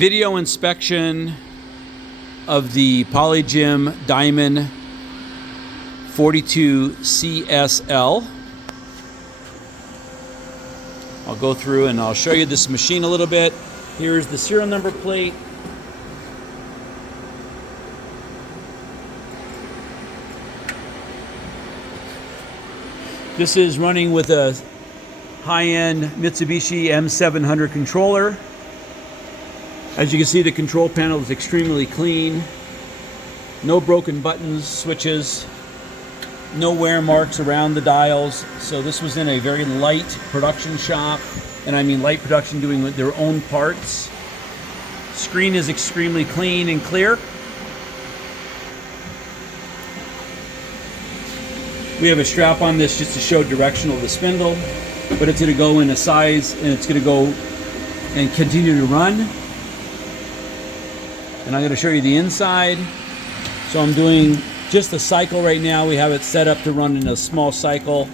video inspection of the PolyGim Diamond 42 CSL. I'll go through and I'll show you this machine a little bit. Here's the serial number plate. This is running with a high-end Mitsubishi M700 controller. As you can see, the control panel is extremely clean. No broken buttons, switches, no wear marks around the dials. So this was in a very light production shop, and I mean light production doing their own parts. Screen is extremely clean and clear. We have a strap on this just to show directional of the spindle, but it's going to go in a size and it's going to go and continue to run. And I'm going to show you the inside. So I'm doing just a cycle right now. We have it set up to run in a small cycle.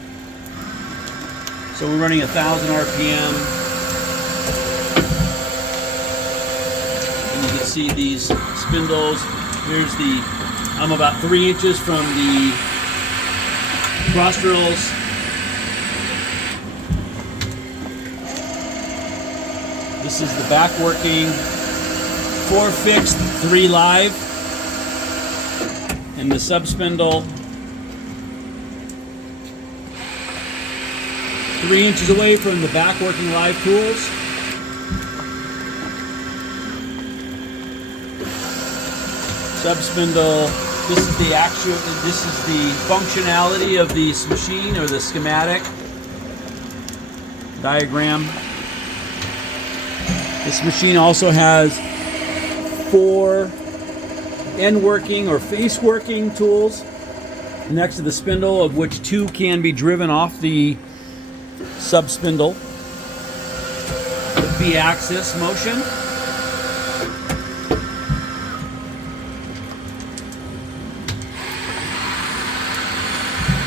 So we're running 1,000 RPM. And you can see these spindles. I'm about 3 inches from the cross drills. This is the back working. 4 fixed, 3 live. And the sub spindle. 3 inches away from the back working live tools. Sub spindle. This is the functionality of this machine, or the schematic diagram. This machine also has 4 end working or face working tools next to the spindle, of which 2 can be driven off the sub spindle with B-axis motion.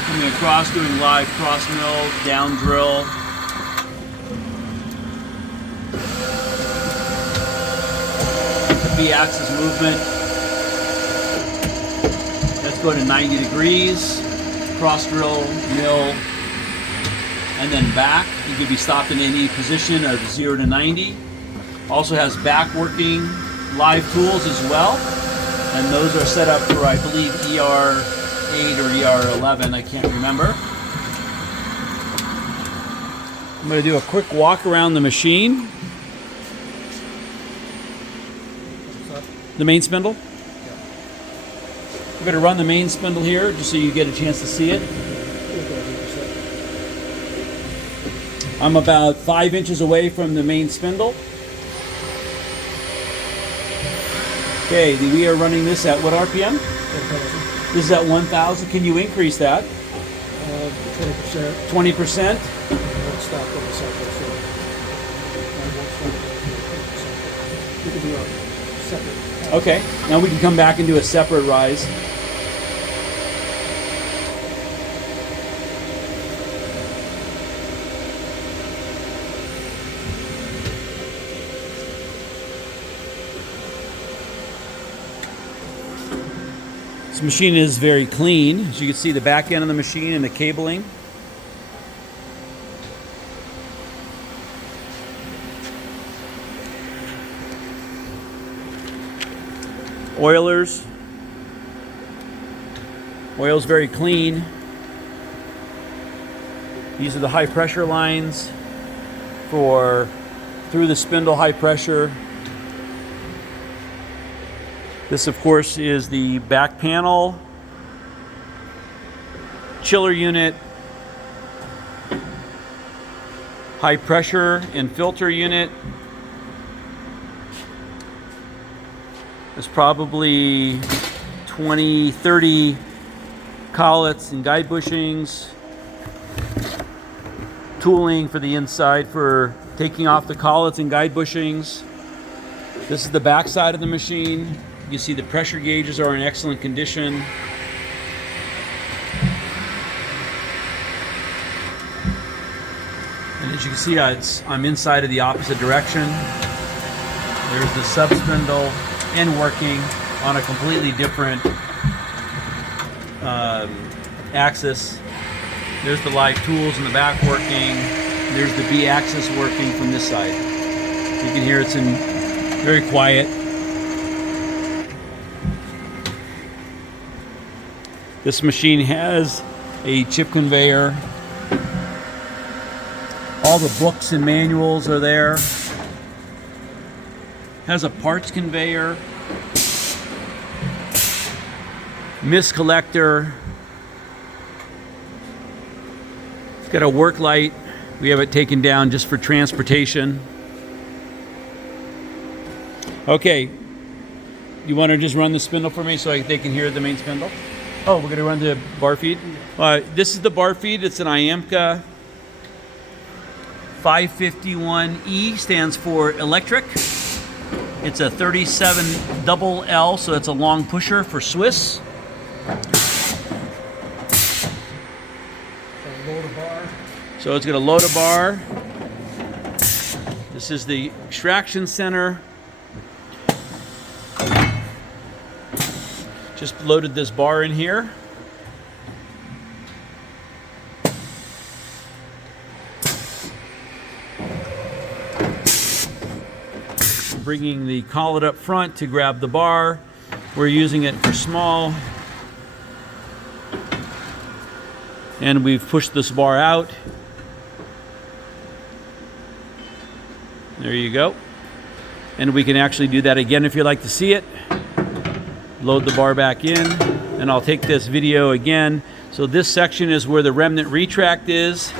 Coming across, doing live cross mill, down drill. B-axis movement. Let's go to 90 degrees, cross drill, mill, and then back. You could be stopped in any position of 0 to 90. Also has back working live tools as well, and those are set up for, I believe, ER8 or ER11, I can't remember. I'm going to do a quick walk around the machine. The main spindle? Yeah. We're going to run the main spindle here just so you get a chance to see it. I'm about 5 inches away from the main spindle. Okay, we are running this at what RPM? 1,000. This is at 1,000. Can you increase that? 20%. 20%? Won't stop on the cycle. You can do a separate. Okay, now we can come back and do a separate rise. This machine is very clean. As you can see, the back end of the machine and the cabling. Oilers. Oil's very clean. These are the high pressure lines for through the spindle, high pressure. This, of course, is the back panel, chiller unit, high pressure and filter unit. There's probably 20, 30 collets and guide bushings. Tooling for the inside for taking off the collets and guide bushings. This is the back side of the machine. You see the pressure gauges are in excellent condition. And as you can see, I'm inside of the opposite direction. There's the sub spindle in working on a completely different axis. There's the live tools in the back working. There's the B axis working from this side. You can hear it's in very quiet. This machine has a chip conveyor. All the books and manuals are there. Has a parts conveyor, mist collector. It's got a work light. We have it taken down just for transportation. Okay, you want to just run the spindle for me so they can hear the main spindle? Oh, we're going to run the bar feed. This is the bar feed. It's an IAMCA 551E, stands for electric. It's a 37 double L, so it's a long pusher for Swiss. Load a bar. So it's going to load a bar. This is the extraction center. Just loaded this bar in here. Bringing the collet up front to grab the bar. We're using it for small. And we've pushed this bar out. There you go. And we can actually do that again if you'd like to see it. Load the bar back in, and I'll take this video again. So this section is where the remnant retract is,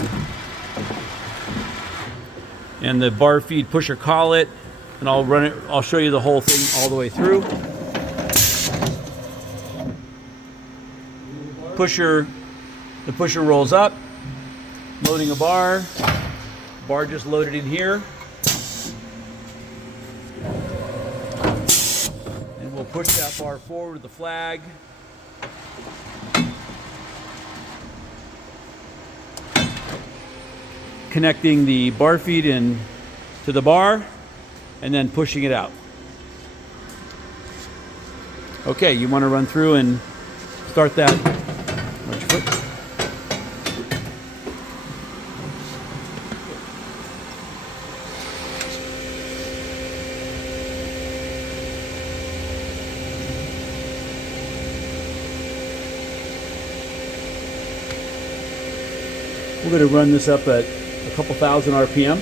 and the bar feed pusher collet, and I'll run it. I'll show you the whole thing all the way through. The pusher rolls up, loading a bar. Bar just loaded in here. We'll push that bar forward with the flag. Connecting the bar feed in to the bar and then pushing it out. Okay, you want to run through and start that. Watch your foot. We're going to run this up at a couple thousand RPM.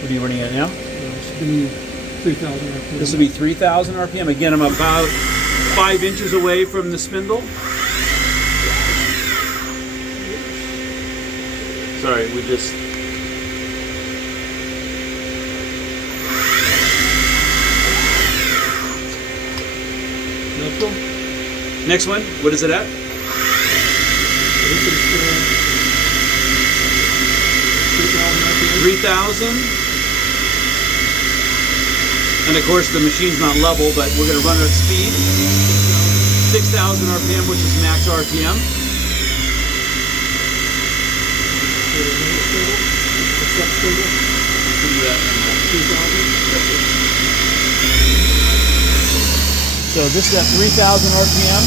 What are you running at now? This will be 3,000 RPM. This will be 3,000 RPM. Again, I'm about 5 inches away from the spindle. Sorry, we just... Next one, what is it at? This is 3,000. And of course the machine's not level, but we're going to run it at speed. 6,000 RPM, which is max RPM. So this is at 3,000 RPM.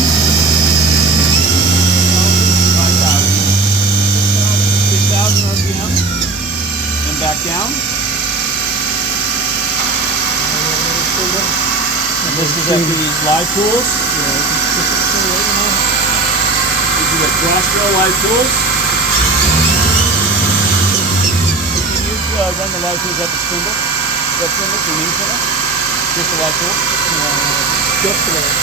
6,000 RPM. And back down. And this is at the live tools. This is at cross drill live tools. Can you run the live tools at the spindle? That spindle, the main spindle? Just the live tool? just the live tool.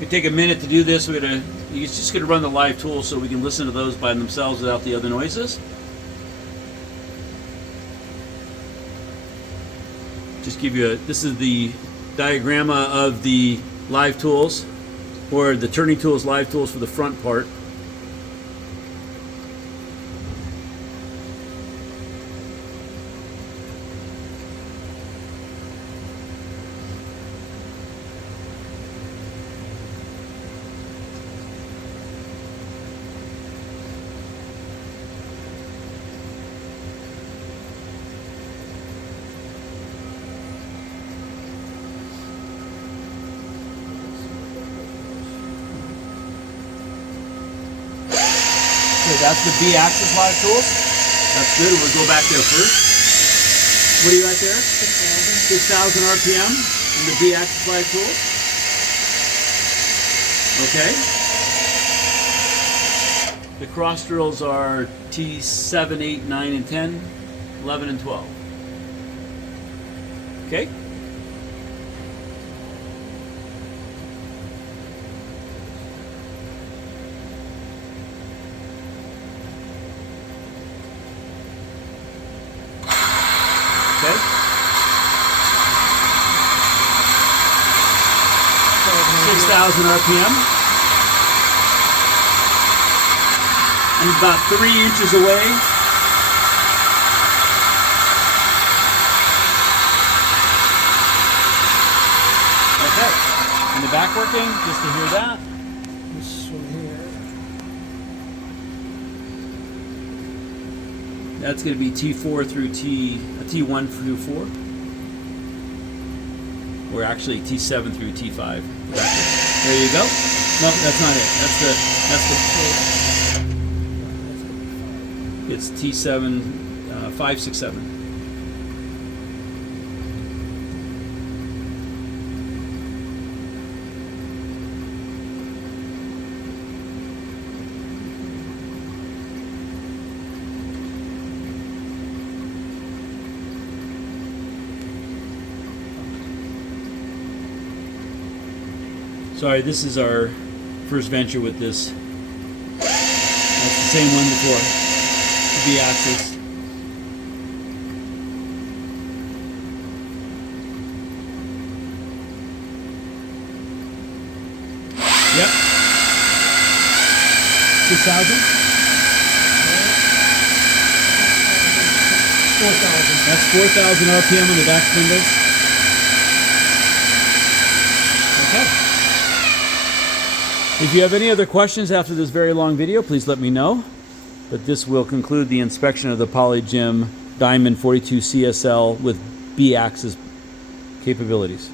It take a minute to do this. You're just gonna run the live tools so we can listen to those by themselves without the other noises. Just give you this is the diagramma of the live tools, or the turning tools live tools for the front part. Okay, that's the B-axis live tools. That's good. We'll go back there first. What do you got there? 6,000 RPM in the B-axis live tools. Okay. The cross drills are T7, 8, 9, and 10, 11, and 12. Okay. Okay. 6,000 RPM. And about 3 inches away. Okay. And the back working, just to hear that. This one here. That's going to be T4 through T1 through 4. Or actually T7 through T5. There you go. No, that's not it. That's the it's T7, 5, 6, 7. Sorry, this is our first venture with this. That's the same one before. The B-axis. Yep. 6,000? 4,000. That's 4,000 RPM on the back spindles. Okay. If you have any other questions after this very long video, please let me know. But this will conclude the inspection of the PolyGim Diamond 42 CSL with B-axis capabilities.